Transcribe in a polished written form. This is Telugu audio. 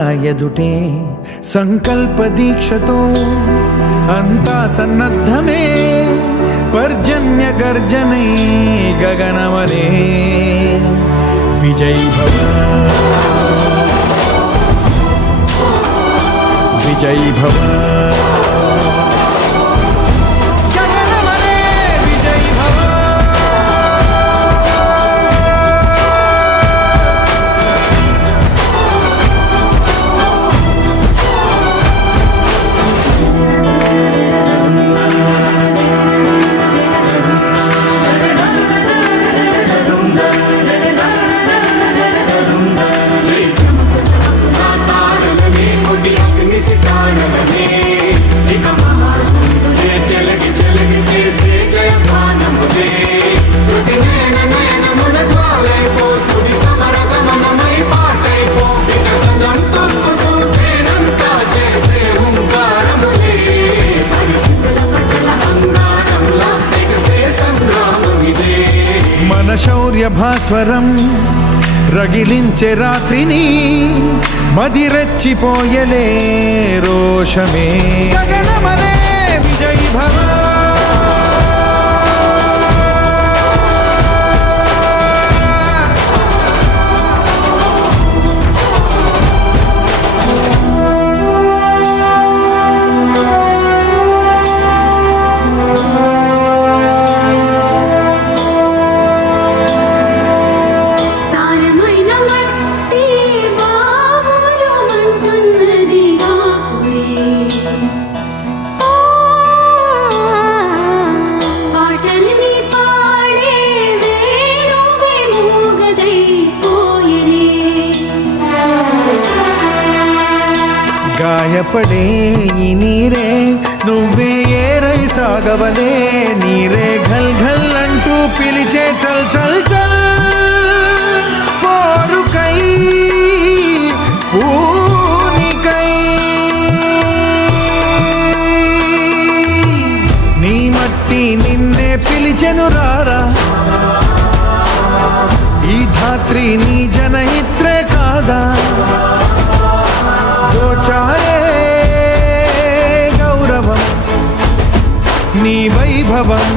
ఎదుటే సంకల్ప దీక్షతో అంతా సన్నద్ధమే పర్జన్య గర్జనై గగనమనే విజయ్ భవ విజయ్ భవ మన శౌర్య భాస్వరం రగిలించే రాత్రిని మదిరెచ్చిపోయలే రోషమే గగనమనే విజయ్ భవ గాయపడే ఈ నీరే నువ్వే ఏరై సాగవలే నీరే ఘల్ ఘల్ అంటూ పిలిచే చల్ చల్ చల్ పోరుకై పూనికై నీ మట్టి నిన్నే పిలిచెను రారా ఈ ధాత్రి నీ జనహిత్రే కాదా దోచారే గౌరవం నీ వైభవం